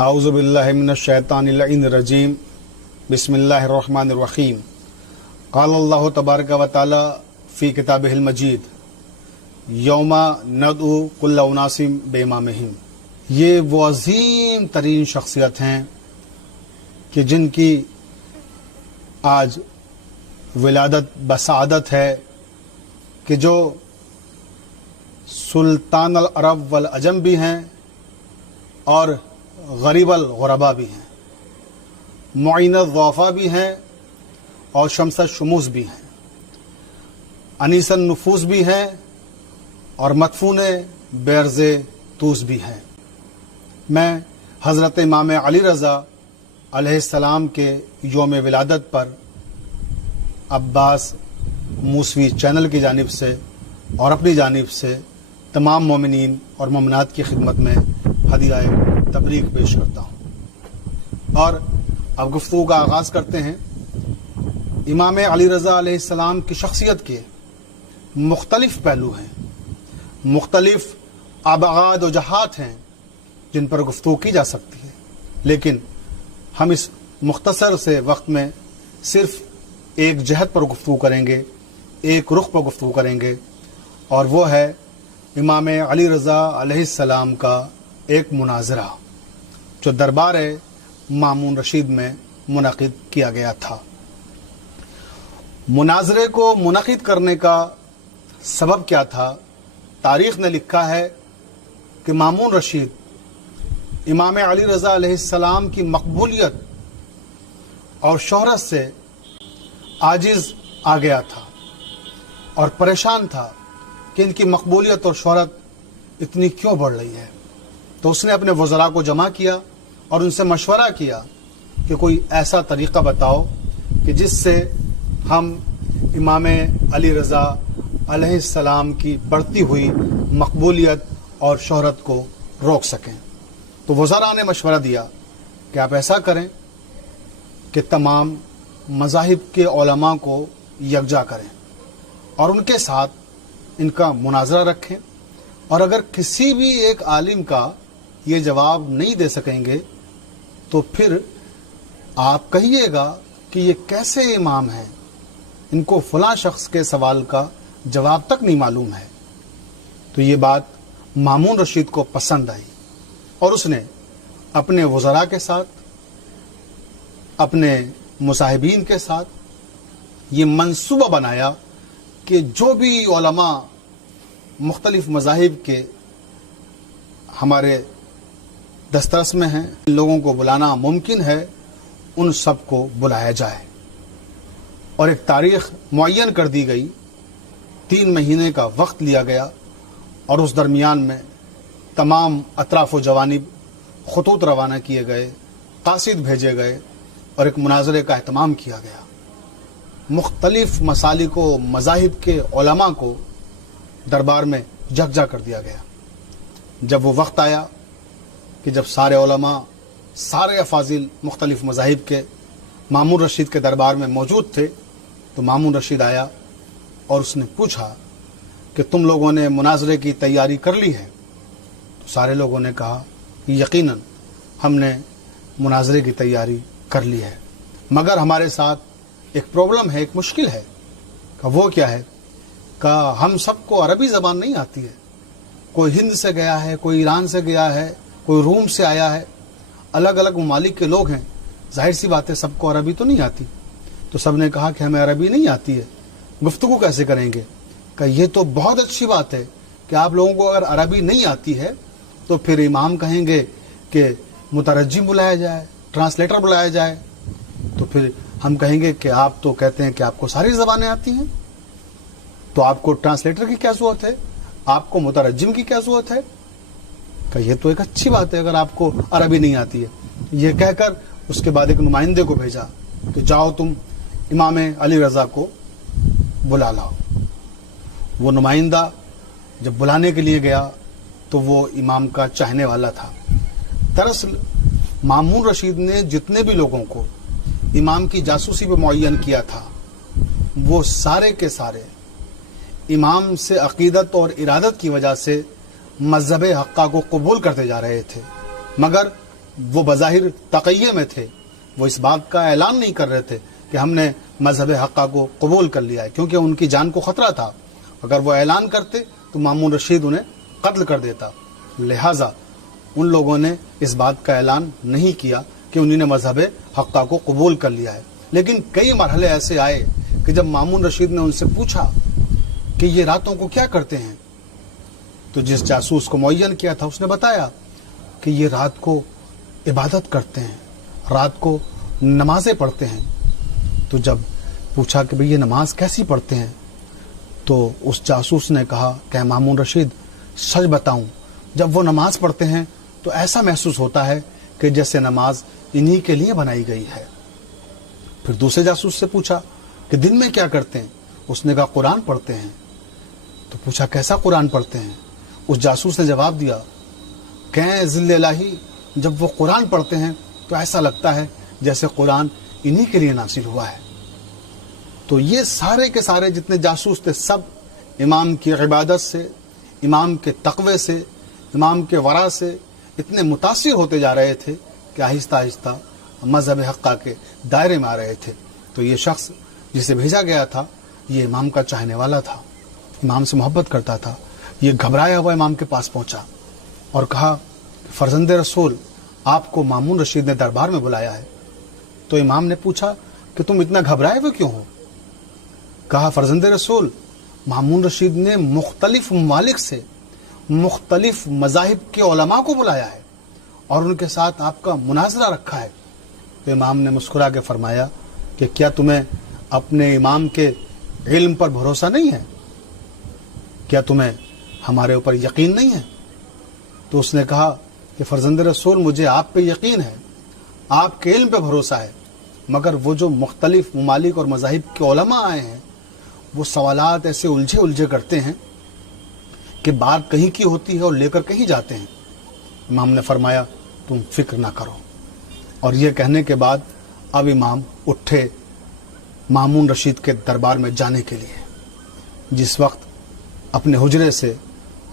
اعوذ باللہ من الشیطان اللعین الرجیم بسم اللہ الرحمن الرحیم قال اللہ تبارک و تعالی فی کتابہ المجید یوم ندعو کل اناس بامامہم۔ یہ وہ عظیم ترین شخصیت ہیں کہ جن کی آج ولادت بسعادت ہے، کہ جو سلطان العرب والعجم بھی ہیں اور غریب الغربا بھی ہیں، معین الضعفاء بھی ہیں اور شمس الشموس بھی ہیں، انیس النفوس بھی ہیں اور مدفون بیرز توس بھی ہیں۔ میں حضرت امام علی رضا علیہ السلام کے یوم ولادت پر عباس موسوی چینل کی جانب سے اور اپنی جانب سے تمام مومنین اور مومنات کی خدمت میں ہدیہ تبریک پیش کرتا ہوں، اور اب گفتگو کا آغاز کرتے ہیں۔ امام علی رضا علیہ السلام کی شخصیت کے مختلف پہلو ہیں، مختلف ابعاد و جہات ہیں جن پر گفتگو کی جا سکتی ہے، لیکن ہم اس مختصر سے وقت میں صرف ایک جہت پر گفتگو کریں گے، ایک رخ پر گفتگو کریں گے، اور وہ ہے امام علی رضا علیہ السلام کا ایک مناظرہ جو دربار مامون رشید میں منعقد کیا گیا تھا۔ مناظرے کو منعقد کرنے کا سبب کیا تھا؟ تاریخ نے لکھا ہے کہ مامون رشید امام علی رضا علیہ السلام کی مقبولیت اور شہرت سے عاجز آ گیا تھا اور پریشان تھا کہ ان کی مقبولیت اور شہرت اتنی کیوں بڑھ رہی ہے۔ تو اس نے اپنے وزراء کو جمع کیا اور ان سے مشورہ کیا کہ کوئی ایسا طریقہ بتاؤ کہ جس سے ہم امام علی رضا علیہ السلام کی بڑھتی ہوئی مقبولیت اور شہرت کو روک سکیں۔ تو وزراء نے مشورہ دیا کہ آپ ایسا کریں کہ تمام مذاہب کے علماء کو یکجا کریں اور ان کے ساتھ ان کا مناظرہ رکھیں، اور اگر کسی بھی ایک عالم کا یہ جواب نہیں دے سکیں گے تو پھر آپ کہیے گا کہ یہ کیسے امام ہیں، ان کو فلاں شخص کے سوال کا جواب تک نہیں معلوم ہے۔ تو یہ بات مامون رشید کو پسند آئی اور اس نے اپنے وزراء کے ساتھ، اپنے مصاحبین کے ساتھ یہ منصوبہ بنایا کہ جو بھی علماء مختلف مذاہب کے ہمارے دسترس میں ہیں، ان لوگوں کو بلانا ممکن ہے، ان سب کو بلایا جائے، اور ایک تاریخ معین کر دی گئی، 3 مہینے کا وقت لیا گیا، اور اس درمیان میں تمام اطراف و جوانب خطوط روانہ کیے گئے، قاصد بھیجے گئے اور ایک مناظرے کا اہتمام کیا گیا۔ مختلف مسالک و مذاہب کے علماء کو دربار میں جگجا کر دیا گیا۔ جب وہ وقت آیا کہ جب سارے علماء، سارے افاضل مختلف مذاہب کے مامون رشید کے دربار میں موجود تھے، تو مامون رشید آیا اور اس نے پوچھا کہ تم لوگوں نے مناظرے کی تیاری کر لی ہے؟ تو سارے لوگوں نے کہا یقیناً ہم نے مناظرے کی تیاری کر لی ہے، مگر ہمارے ساتھ ایک پرابلم ہے، ایک مشکل ہے۔ کہ وہ کیا ہے؟ کہ ہم سب کو عربی زبان نہیں آتی ہے، کوئی ہند سے گیا ہے، کوئی ایران سے گیا ہے، کوئی روم سے آیا ہے، الگ الگ ممالک کے لوگ ہیں، ظاہر سی بات ہے سب کو عربی تو نہیں آتی۔ تو سب نے کہا کہ ہمیں عربی نہیں آتی ہے، گفتگو کیسے کریں گے؟ کہ یہ تو بہت اچھی بات ہے کہ آپ لوگوں کو اگر عربی نہیں آتی ہے تو پھر امام کہیں گے کہ مترجم بلایا جائے، ٹرانسلیٹر بلایا جائے، تو پھر ہم کہیں گے کہ آپ تو کہتے ہیں کہ آپ کو ساری زبانیں آتی ہیں، تو آپ کو ٹرانسلیٹر کی کیا ضرورت ہے، آپ کو مترجم کی کیا ضرورت ہے؟ کہ یہ تو ایک اچھی بات ہے اگر آپ کو عربی نہیں آتی ہے۔ یہ کہہ کر اس کے بعد ایک نمائندے کو بھیجا کہ جاؤ تم امام علی رضا کو بلا لاؤ۔ وہ نمائندہ جب بلانے کے لیے گیا تو وہ امام کا چاہنے والا تھا۔ دراصل مامون رشید نے جتنے بھی لوگوں کو امام کی جاسوسی پہ معین کیا تھا، وہ سارے کے سارے امام سے عقیدت اور ارادت کی وجہ سے مذہب حقہ کو قبول کرتے جا رہے تھے، مگر وہ بظاہر تقیے میں تھے، وہ اس بات کا اعلان نہیں کر رہے تھے کہ ہم نے مذہب حقہ کو قبول کر لیا ہے، کیونکہ ان کی جان کو خطرہ تھا. اگر وہ اعلان کرتے تو مامون رشید انہیں قتل کر دیتا. لہٰذا ان لوگوں نے اس بات کا اعلان نہیں کیا کہ انہوں نے مذہب حقہ کو قبول کر لیا ہے. لیکن کئی مرحلے ایسے آئے کہ جب مامون رشید نے ان سے پوچھا کہ یہ راتوں کو کیا کرتے ہیں، تو جس جاسوس کو معین کیا تھا اس نے بتایا کہ یہ رات کو عبادت کرتے ہیں، رات کو نمازیں پڑھتے ہیں. تو جب پوچھا کہ بھئی یہ نماز کیسی پڑھتے ہیں، تو اس جاسوس نے کہا کہ مامون رشید سچ بتاؤں، جب وہ نماز پڑھتے ہیں تو ایسا محسوس ہوتا ہے کہ جیسے نماز انہی کے لیے بنائی گئی ہے. پھر دوسرے جاسوس سے پوچھا کہ دن میں کیا کرتے ہیں، اس نے کہا قرآن پڑھتے ہیں. تو پوچھا کیسا قرآن پڑھتے ہیں، اس جاسوس نے جواب دیا کہ ذل الہی، جب وہ قرآن پڑھتے ہیں تو ایسا لگتا ہے جیسے قرآن انہی کے لیے نازل ہوا ہے. تو یہ سارے کے سارے جتنے جاسوس تھے سب امام کی عبادت سے، امام کے تقوی سے، امام کے ورع سے اتنے متاثر ہوتے جا رہے تھے کہ آہستہ آہستہ مذہب حقہ کے دائرے میں آ رہے تھے. تو یہ شخص جسے بھیجا گیا تھا یہ امام کا چاہنے والا تھا، امام سے محبت کرتا تھا. یہ گھبرایا ہوا امام کے پاس پہنچا اور کہا فرزند رسول، آپ کو مامون رشید نے دربار میں بلایا ہے. تو امام نے پوچھا کہ تم اتنا گھبرائے ہوئے کیوں ہو؟ کہا فرزند رسول، مامون رشید نے مختلف ممالک سے مختلف مذاہب کے علماء کو بلایا ہے اور ان کے ساتھ آپ کا مناظرہ رکھا ہے. تو امام نے مسکرا کے فرمایا کہ کیا تمہیں اپنے امام کے علم پر بھروسہ نہیں ہے؟ کیا تمہیں ہمارے اوپر یقین نہیں ہے؟ تو اس نے کہا کہ فرزند رسول، مجھے آپ پہ یقین ہے، آپ کے علم پہ بھروسہ ہے، مگر وہ جو مختلف ممالک اور مذاہب کے علماء آئے ہیں وہ سوالات ایسے الجھے کرتے ہیں کہ بات کہیں کی ہوتی ہے اور لے کر کہیں جاتے ہیں. امام نے فرمایا تم فکر نہ کرو. اور یہ کہنے کے بعد اب امام اٹھے مامون رشید کے دربار میں جانے کے لیے. جس وقت اپنے حجرے سے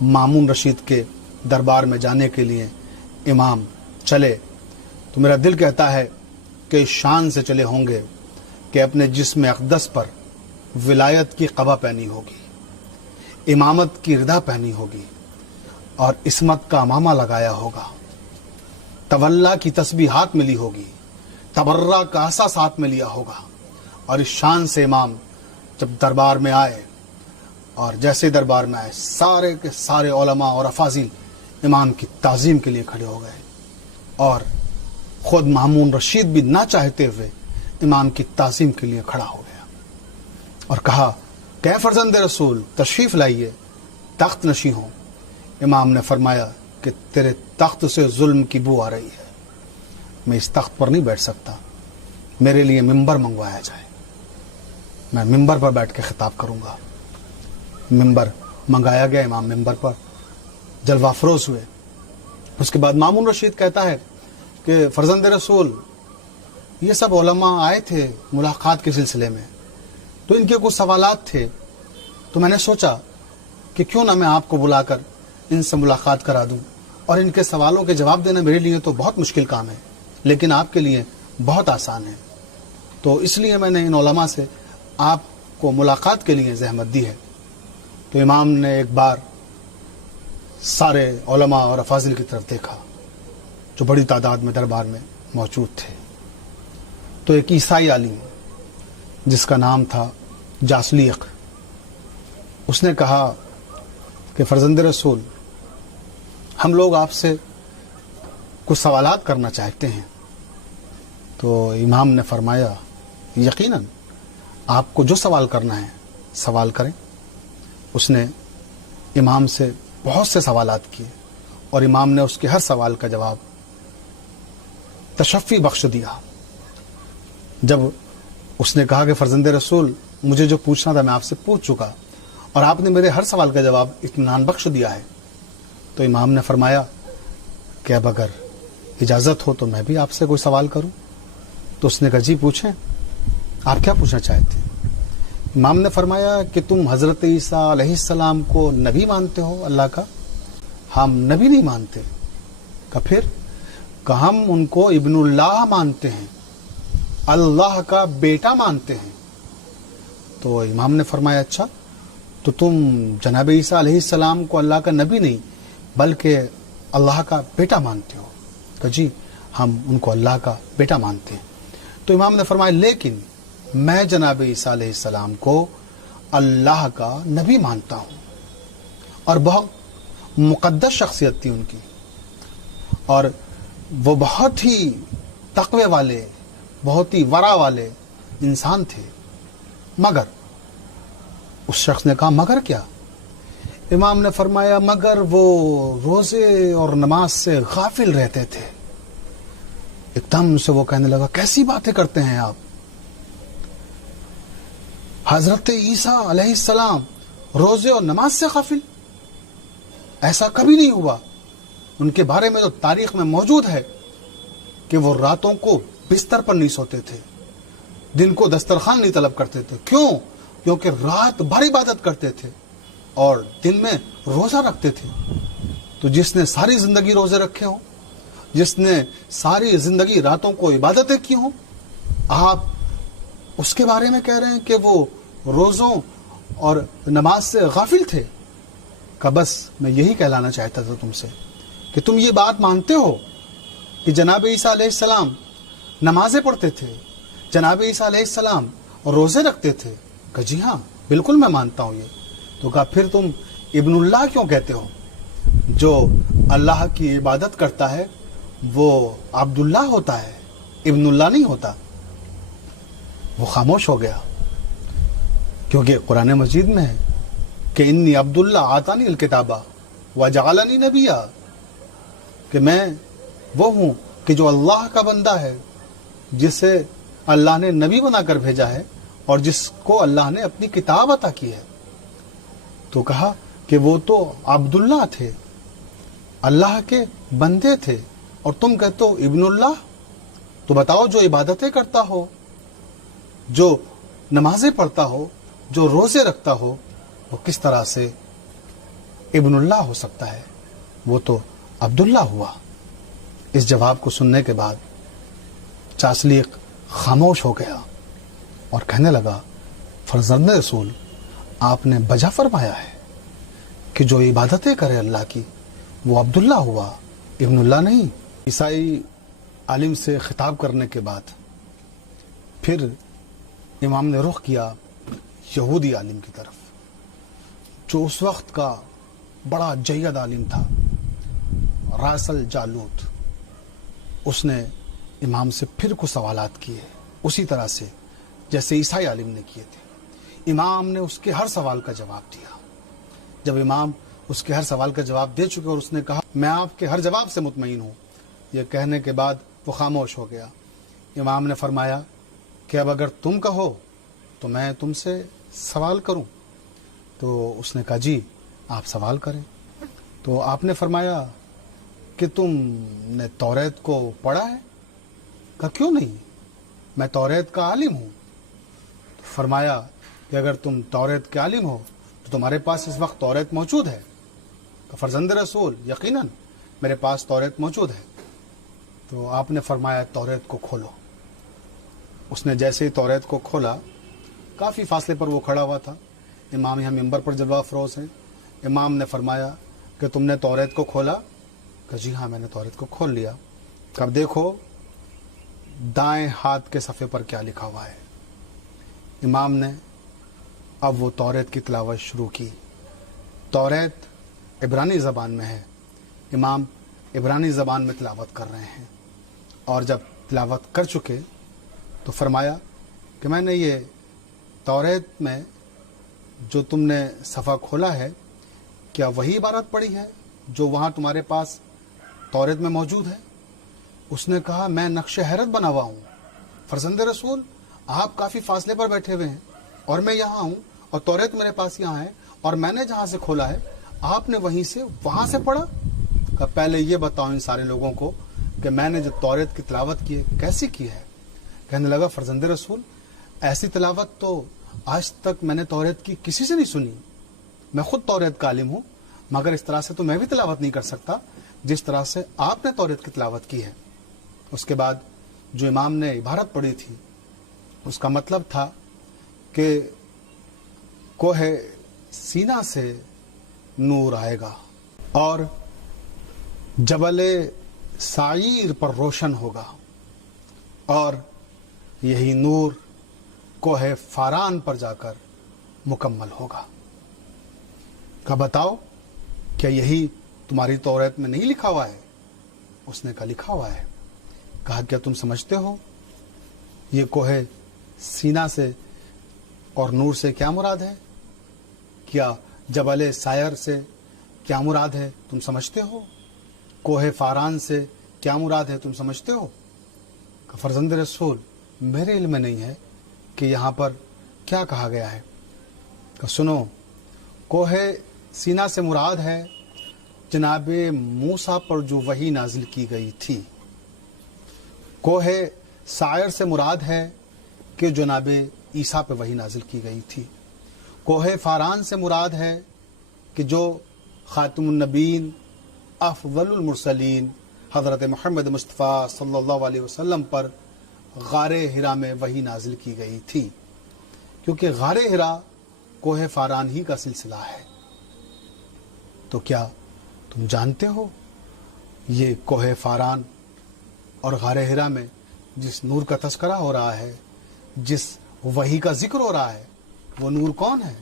مامون رشید کے دربار میں جانے کے لیے امام چلے تو میرا دل کہتا ہے کہ شان سے چلے ہوں گے کہ اپنے جسم اقدس پر ولایت کی قبا پہنی ہوگی، امامت کی ردا پہنی ہوگی اور عصمت کا امامہ لگایا ہوگا، تولا کی تسبیحات ملی ہوگی، تبرہ کا عصا ساتھ میں لیا ہوگا. اور اس شان سے امام جب دربار میں آئے اور جیسے دربار میں آئے سارے کے سارے علماء اور افاضل امام کی تعظیم کے لیے کھڑے ہو گئے اور خود مامون رشید بھی نہ چاہتے ہوئے امام کی تعظیم کے لیے کھڑا ہو گیا اور کہا کہ اے فرزند رسول تشریف لائیے، تخت نشین ہو. امام نے فرمایا کہ تیرے تخت سے ظلم کی بو آ رہی ہے، میں اس تخت پر نہیں بیٹھ سکتا، میرے لیے ممبر منگوایا جائے، میں ممبر پر بیٹھ کے خطاب کروں گا. ممبر منگایا گیا، امام ممبر پر جلوہ افروز ہوئے. اس کے بعد مامون رشید کہتا ہے کہ فرزند رسول یہ سب علماء آئے تھے ملاقات کے سلسلے میں، تو ان کے کچھ سوالات تھے، تو میں نے سوچا کہ کیوں نہ میں آپ کو بلا کر ان سے ملاقات کرا دوں، اور ان کے سوالوں کے جواب دینا میرے لیے تو بہت مشکل کام ہے لیکن آپ کے لیے بہت آسان ہے. تو اس لیے میں نے ان علماء سے آپ کو ملاقات کے لیے زحمت دی ہے. تو امام نے ایک بار سارے علماء اور افاضل کی طرف دیکھا جو بڑی تعداد میں دربار میں موجود تھے. تو ایک عیسائی عالم جس کا نام تھا جاسلیق، اس نے کہا کہ فرزند رسول ہم لوگ آپ سے کچھ سوالات کرنا چاہتے ہیں. تو امام نے فرمایا یقیناً آپ کو جو سوال کرنا ہے سوال کریں. اس نے امام سے بہت سے سوالات کیے اور امام نے اس کے ہر سوال کا جواب تشفی بخش دیا. جب اس نے کہا کہ فرزند رسول مجھے جو پوچھنا تھا میں آپ سے پوچھ چکا اور آپ نے میرے ہر سوال کا جواب اطمینان بخش دیا ہے، تو امام نے فرمایا کہ اب اگر اجازت ہو تو میں بھی آپ سے کوئی سوال کروں. تو اس نے کہا جی پوچھیں، آپ کیا پوچھنا چاہتے ہیں؟ امام نے فرمایا کہ تم حضرت عیسیٰ علیہ السلام کو نبی مانتے ہو اللہ کا؟ ہم نبی نہیں مانتے. کہا پھر؟ کہ ہم ان کو ابن اللہ مانتے ہیں، اللہ کا بیٹا مانتے ہیں۔ تو امام نے فرمایا اچھا تو تم جناب عیسیٰ علیہ السلام کو اللہ کا نبی نہیں بلکہ اللہ کا بیٹا مانتے ہو؟ کہ جی ہم ان کو اللہ کا بیٹا مانتے ہیں۔ تو امام نے فرمایا لیکن میں جناب عیسیٰ علیہ السلام کو اللہ کا نبی مانتا ہوں، اور بہت مقدس شخصیت تھی ان کی، اور وہ بہت ہی تقوی والے، بہت ہی ورع والے انسان تھے۔ مگر اس شخص نے کہا مگر کیا؟ امام نے فرمایا مگر وہ روزے اور نماز سے غافل رہتے تھے۔ ایک دم سے وہ کہنے لگا کیسی باتیں کرتے ہیں آپ؟ حضرت عیسیٰ علیہ السلام روزے اور نماز سے غافل؟ ایسا کبھی نہیں ہوا۔ ان کے بارے میں تو تاریخ میں موجود ہے کہ وہ راتوں کو بستر پر نہیں سوتے تھے، دن کو دسترخوان نہیں طلب کرتے تھے۔ کیوں؟ کیونکہ رات بھر عبادت کرتے تھے اور دن میں روزہ رکھتے تھے۔ تو جس نے ساری زندگی روزے رکھے ہوں، جس نے ساری زندگی راتوں کو عبادتیں کی ہوں، آپ اس کے بارے میں کہہ رہے ہیں کہ وہ روزوں اور نماز سے غافل تھے؟ کہ بس میں یہی کہلانا چاہتا تھا تم سے کہ تم یہ بات مانتے ہو کہ جناب عیسیٰ علیہ السلام نمازیں پڑھتے تھے، جناب عیسیٰ علیہ السلام روزے رکھتے تھے؟ کہ جی ہاں بالکل میں مانتا ہوں یہ۔ تو کہا پھر تم ابن اللہ کیوں کہتے ہو؟ جو اللہ کی عبادت کرتا ہے وہ عبداللہ ہوتا ہے، ابن اللہ نہیں ہوتا۔ وہ خاموش ہو گیا، کیونکہ قرآن مجید میں ہے کہ انی عبداللہ آتانی الکتابہ وجعلنی نبیا، کہ میں وہ ہوں کہ جو اللہ کا بندہ ہے، جسے اللہ نے نبی بنا کر بھیجا ہے اور جس کو اللہ نے اپنی کتاب عطا کی ہے۔ تو کہا کہ وہ تو عبداللہ تھے، اللہ کے بندے تھے، اور تم کہتے ہو ابن اللہ؟ تو بتاؤ جو عبادتیں کرتا ہو، جو نمازیں پڑھتا ہو، جو روزے رکھتا ہو، وہ کس طرح سے ابن اللہ ہو سکتا ہے؟ وہ تو عبداللہ ہوا۔ اس جواب کو سننے کے بعد چاسلیق خاموش ہو گیا اور کہنے لگا فرزند رسول، آپ نے بجا فرمایا ہے کہ جو عبادتیں کرے اللہ کی وہ عبداللہ ہوا، ابن اللہ نہیں۔ عیسائی عالم سے خطاب کرنے کے بعد پھر امام نے رخ کیا یہودی عالم کی طرف، جو اس وقت کا بڑا جید عالم تھا، راس الجالوت۔ اس نے امام سے پھر کچھ سوالات کیے، اسی طرح سے جیسے عیسائی عالم نے کیے تھے۔ امام نے اس کے ہر سوال کا جواب دیا۔ جب امام اس کے ہر سوال کا جواب دے چکے اور اس نے کہا میں آپ کے ہر جواب سے مطمئن ہوں، یہ کہنے کے بعد وہ خاموش ہو گیا۔ امام نے فرمایا کہ اب اگر تم کہو تو میں تم سے سوال کروں؟ تو اس نے کہا جی آپ سوال کریں۔ تو آپ نے فرمایا کہ تم نے توریت کو پڑھا ہے؟ کہا کیوں نہیں، میں توریت کا عالم ہوں۔ تو فرمایا کہ اگر تم توریت کے عالم ہو تو تمہارے پاس اس وقت توریت موجود ہے؟ کہ فرزند رسول یقیناً میرے پاس توریت موجود ہے۔ تو آپ نے فرمایا توریت کو کھولو۔ اس نے جیسے ہی توریت کو کھولا، کافی فاصلے پر وہ کھڑا ہوا تھا، امام یہاں ممبر پر جلوہ افروز ہیں۔ امام نے فرمایا کہ تم نے توریت کو کھولا؟ کہ جی ہاں میں نے توریت کو کھول لیا۔ اب دیکھو دائیں ہاتھ کے صفحے پر کیا لکھا ہوا ہے۔ امام نے اب وہ توریت کی تلاوت شروع کی۔ توریت عبرانی زبان میں ہے، امام عبرانی زبان میں تلاوت کر رہے ہیں، اور جب تلاوت کر چکے تو فرمایا کہ میں نے یہ توریت میں جو تم نے صفحہ کھولا ہے کیا وہی عبارت پڑھی ہے جو وہاں تمہارے پاس توریت میں موجود ہے؟ اس نے کہا میں نقش حیرت بنا ہوا ہوں فرزند رسول، آپ کافی فاصلے پر بیٹھے ہوئے ہیں اور میں یہاں ہوں اور توریت میرے پاس یہاں ہے، اور میں نے جہاں سے کھولا ہے آپ نے وہیں سے وہاں سے پڑھا؟ کہ پہلے یہ بتاؤ ان سارے لوگوں کو کہ میں نے جو توریت کی تلاوت کی ہے کیسی کی ہے؟ کہنے لگا فرزند رسول ایسی تلاوت تو آج تک میں نے توریت کی کسی سے نہیں سنی، میں خود توریت کا عالم ہوں، مگر اس طرح سے تو میں بھی تلاوت نہیں کر سکتا جس طرح سے آپ نے توریت کی تلاوت کی ہے۔ اس کے بعد جو امام نے عبارت پڑھی تھی اس کا مطلب تھا کہ کوہ سینا سے نور آئے گا اور جبل سعیر پر روشن ہوگا، اور یہی نور کوہ فاران پر جا کر مکمل ہوگا۔ کہا بتاؤ کیا یہی تمہاری توریت میں نہیں لکھا ہوا ہے؟ اس نے کہا لکھا ہوا ہے۔ کہا کیا تم سمجھتے ہو یہ کوہ سینا سے اور نور سے کیا مراد ہے؟ کیا جبل سائر سے کیا مراد ہے تم سمجھتے ہو؟ کوہ فاران سے کیا مراد ہے تم سمجھتے ہو؟ کہ فرزند رسول میرے علم میں نہیں ہے کہ یہاں پر کیا کہا گیا ہے۔ کہ سنو، کوہ سینا سے مراد ہے جناب موسیٰ پر جو وحی نازل کی گئی تھی۔ کوہ سائر سے مراد ہے کہ جناب عیسیٰ پہ وحی نازل کی گئی تھی۔ کوہ فاران سے مراد ہے کہ جو خاتم النبیین افضل المرسلین حضرت محمد مصطفیٰ صلی اللہ علیہ وسلم پر غار حرا میں وحی نازل کی گئی تھی، کیونکہ غار حرا کوہ فاران ہی کا سلسلہ ہے۔ تو کیا تم جانتے ہو یہ کوہ فاران اور غار حرا میں جس نور کا تذکرہ ہو رہا ہے، جس وحی کا ذکر ہو رہا ہے، وہ نور کون ہے؟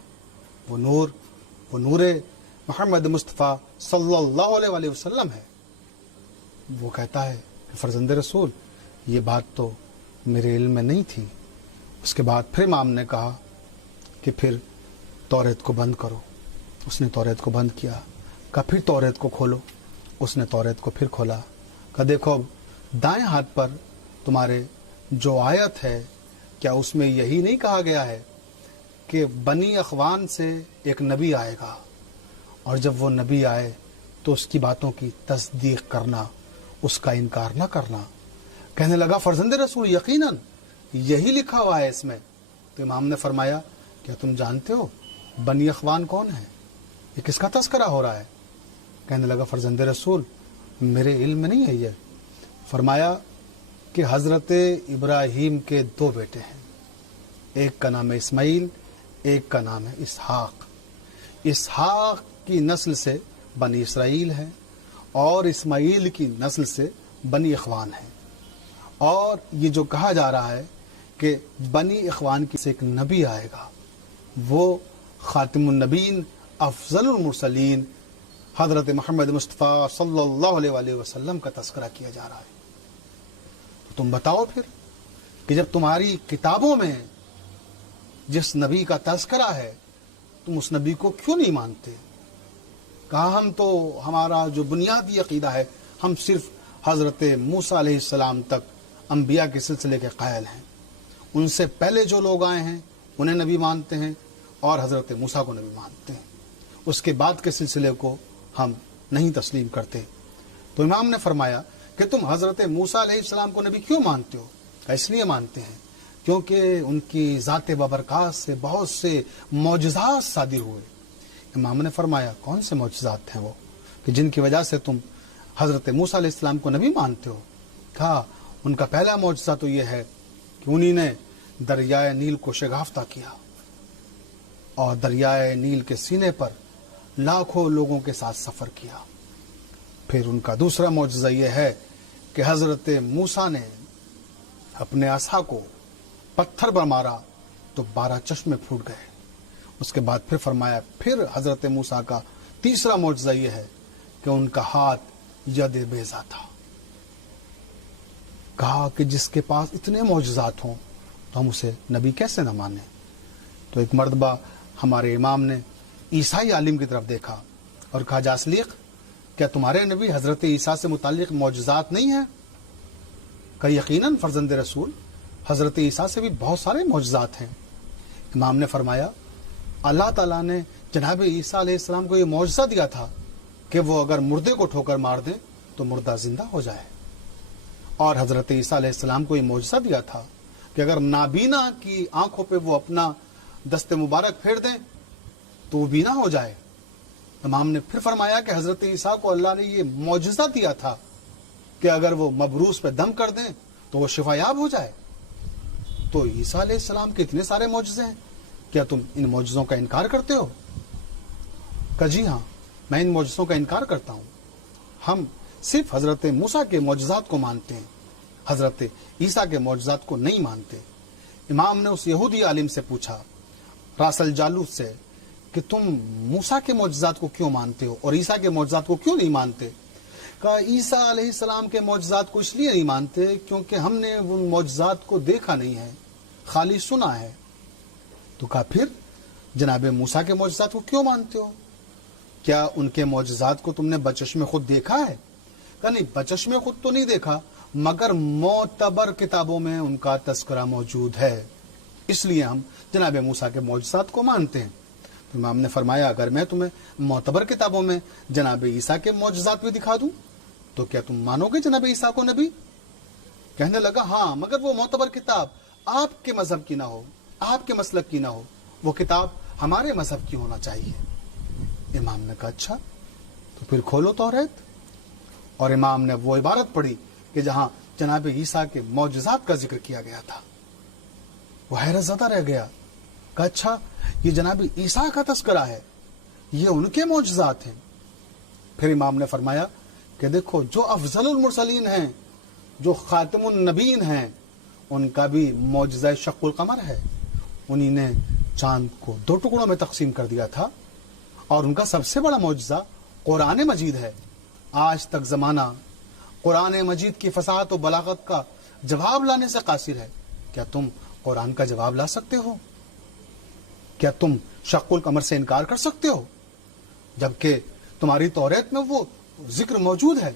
وہ نور محمد مصطفیٰ صلی اللہ علیہ وسلم ہے۔ وہ کہتا ہے کہ فرزند رسول یہ بات تو میرے علم میں نہیں تھی۔ اس کے بعد پھر امام نے کہا کہ پھر توریت کو بند کرو۔ اس نے توریت کو بند کیا۔ کہا پھر توریت کو کھولو۔ اس نے توریت کو پھر کھولا۔ کہا دیکھو دائیں ہاتھ پر تمہارے جو آیت ہے، کیا اس میں یہی نہیں کہا گیا ہے کہ بنی اخوان سے ایک نبی آئے گا، اور جب وہ نبی آئے تو اس کی باتوں کی تصدیق کرنا، اس کا انکار نہ کرنا؟ کہنے لگا فرزند رسول یقیناً یہی لکھا ہوا ہے اس میں۔ تو امام نے فرمایا کیا تم جانتے ہو بنی اخوان کون ہے؟ یہ کس کا تذکرہ ہو رہا ہے؟ کہنے لگا فرزند رسول میرے علم میں نہیں ہے یہ۔ فرمایا کہ حضرت ابراہیم کے دو بیٹے ہیں، ایک کا نام ہے اسماعیل، ایک کا نام ہے اسحاق۔ اسحاق کی نسل سے بنی اسرائیل ہے، اور اسماعیل کی نسل سے بنی اخوان ہے۔ اور یہ جو کہا جا رہا ہے کہ بنی اخوان کی سے ایک نبی آئے گا، وہ خاتم النبیین افضل المرسلین حضرت محمد مصطفیٰ صلی اللہ علیہ وسلم کا تذکرہ کیا جا رہا ہے۔ تو تم بتاؤ پھر کہ جب تمہاری کتابوں میں جس نبی کا تذکرہ ہے تم اس نبی کو کیوں نہیں مانتے؟ کہا ہم تو ہمارا جو بنیادی عقیدہ ہے ہم صرف حضرت موسیٰ علیہ السلام تک انبیاء کے سلسلے کے قائل ہیں، ان سے پہلے جو لوگ آئے ہیں انہیں نبی مانتے ہیں اور حضرت موسیٰ کو نبی مانتے ہیں، اس کے بعد کے سلسلے کو ہم نہیں تسلیم کرتے۔ تو امام نے فرمایا کہ تم حضرت موسیٰ علیہ السلام کو نبی کیوں مانتے ہو؟ اس لیے مانتے ہیں کیونکہ ان کی ذات بابرکات سے بہت سے معجزات صادر ہوئے۔ امام نے فرمایا کون سے معجزات ہیں وہ کہ جن کی وجہ سے تم حضرت موسیٰ علیہ السلام کو نبی مانتے ہو؟ کہا ان کا پہلا معجزہ تو یہ ہے کہ انہی نے دریائے نیل کو شگافتہ کیا، اور دریائے نیل کے سینے پر لاکھوں لوگوں کے ساتھ سفر کیا۔ پھر ان کا دوسرا معجزہ یہ ہے کہ حضرت موسیٰ نے اپنے عصا کو پتھر پر مارا تو 12 چشمے پھوٹ گئے۔ اس کے بعد پھر فرمایا پھر حضرت موسیٰ کا تیسرا معجزہ یہ ہے کہ ان کا ہاتھ ید بیضا تھا۔ کہا کہ جس کے پاس اتنے معجزات ہوں تو ہم اسے نبی کیسے نہ مانیں؟ تو ایک مرتبہ ہمارے امام نے عیسائی عالم کی طرف دیکھا اور کہا جاسلیق کیا تمہارے نبی حضرت عیسیٰ سے متعلق معجزات نہیں ہیں؟ کہ یقیناً فرزند رسول حضرت عیسیٰ سے بھی بہت سارے معجزات ہیں۔ امام نے فرمایا اللہ تعالیٰ نے جناب عیسیٰ علیہ السلام کو یہ معجزہ دیا تھا کہ وہ اگر مردے کو ٹھوکر مار دیں تو مردہ زندہ ہو جائے، اور حضرت عیسیٰ علیہ السلام کو یہ معجزہ دیا تھا کہ اگر نابینا کی آنکھوں پہ وہ اپنا دست مبارک پھیر دیں تو وہ بینا ہو جائے۔ امام نے پھر فرمایا کہ حضرت عیسیٰ کو اللہ نے یہ معجزہ دیا تھا کہ اگر وہ مبروس پہ دم کر دیں تو وہ شفا یاب ہو جائے. تو عیسیٰ علیہ السلام کے اتنے سارے معجزے ہیں, کیا تم ان معجزوں کا انکار کرتے ہو؟ کہ جی ہاں, میں ان معجزوں کا انکار کرتا ہوں. ہم صرف حضرت موسیٰ کے معجزات کو مانتے ہیں, حضرت عیسیٰ کے معجزات کو نہیں مانتے. امام نے اس یہودی عالم سے پوچھا, راس الجالوت سے, کہ تم موسیٰ کے معجزات کو کیوں مانتے ہو اور عیسیٰ کے معجزات کو کیوں نہیں مانتے؟ کہا عیسیٰ علیہ السلام کے معجزات کو اس لیے نہیں مانتے کیونکہ ہم نے ان معجزات کو دیکھا نہیں ہے, خالی سنا ہے. تو کہا پھر جناب موسیٰ کے معجزات کو کیوں مانتے ہو؟ کیا ان کے معجزات کو تم نے بچشم خود دیکھا ہے؟ کہا نہیں, بچشم خود تو نہیں دیکھا, مگر معتبر کتابوں میں ان کا تذکرہ موجود ہے, اس لیے ہم جناب موسیٰ کے معجزات کو مانتے ہیں. تو امام نے فرمایا اگر میں تمہیں معتبر کتابوں میں جناب عیسیٰ کے معجزات بھی دکھا دوں تو کیا تم مانو گے جناب عیسیٰ کو نبی؟ کہنے لگا ہاں, مگر وہ معتبر کتاب آپ کے مذہب کی نہ ہو, آپ کے مسلک کی نہ ہو, وہ کتاب ہمارے مذہب کی ہونا چاہیے. امام نے کہا اچھا, تو پھر کھولو توریت. اور امام نے وہ عبارت پڑھی کہ جہاں جناب عیسیٰ کے معجزات کا ذکر کیا گیا تھا. وہ حیرت زدہ رہ گیا, کہا اچھا یہ جناب عیسیٰ کا تذکرہ ہے, یہ ان کے معجزات ہیں. پھر امام نے فرمایا کہ دیکھو جو افضل المرسلین ہیں, جو خاتم النبیین ہیں, ان کا بھی معجزہ شق القمر ہے. انہی نے چاند کو 2 ٹکڑوں میں تقسیم کر دیا تھا, اور ان کا سب سے بڑا معجزہ قرآن مجید ہے. آج تک زمانہ قرآن مجید کی فصاحت و بلاغت کا جواب لانے سے قاصر ہے. کیا تم قرآن کا جواب لا سکتے ہو؟ کیا تم شق القمر سے انکار کر سکتے ہو جبکہ تمہاری توریت میں وہ ذکر موجود ہے؟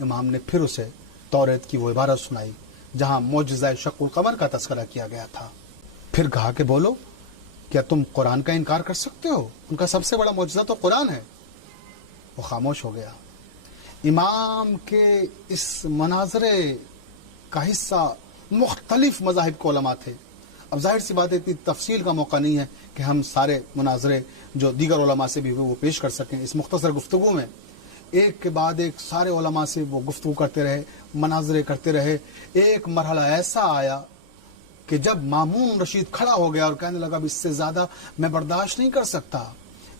امام نے پھر اسے توریت کی وہ عبارت سنائی جہاں معجزہ شق القمر کا تذکرہ کیا گیا تھا. پھر کہا کہ بولو, کیا تم قرآن کا انکار کر سکتے ہو؟ ان کا سب سے بڑا معجزہ تو قرآن ہے. وہ خاموش ہو گیا. امام کے اس مناظرے کا حصہ مختلف مذاہب کے علماء تھے. اب ظاہر سی بات ہے اتنی تفصیل کا موقع نہیں ہے کہ ہم سارے مناظرے جو دیگر علماء سے بھی ہوئے وہ پیش کر سکیں. اس مختصر گفتگو میں ایک کے بعد ایک سارے علماء سے وہ گفتگو کرتے رہے, مناظرے کرتے رہے. ایک مرحلہ ایسا آیا کہ جب مامون رشید کھڑا ہو گیا اور کہنے لگا اب اس سے زیادہ میں برداشت نہیں کر سکتا,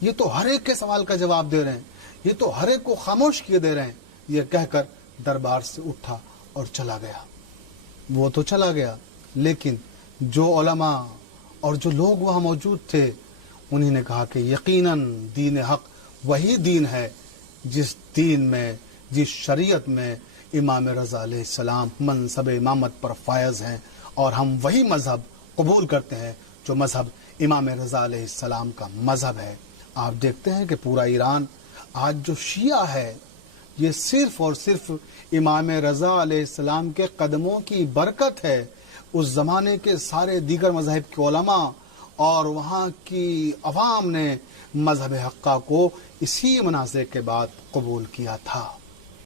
یہ تو ہر ایک کے سوال کا جواب دے رہے ہیں, یہ تو ہر ایک کو خاموش کیے دے رہے ہیں. یہ کہہ کر دربار سے اٹھا اور چلا گیا. وہ تو چلا گیا, لیکن جو علماء اور جو لوگ وہاں موجود تھے انہی نے کہا کہ یقیناً دین حق وہی دین ہے جس دین میں, جس شریعت میں امام رضا علیہ السلام منصب امامت پر فائز ہیں, اور ہم وہی مذہب قبول کرتے ہیں جو مذہب امام رضا علیہ السلام کا مذہب ہے. آپ دیکھتے ہیں کہ پورا ایران آج جو شیعہ ہے یہ صرف اور صرف امام رضا علیہ السلام کے قدموں کی برکت ہے. اس زمانے کے سارے دیگر مذاہب کے علماء اور وہاں کی عوام نے مذہب حقہ کو اسی مناظرے کے بعد قبول کیا تھا.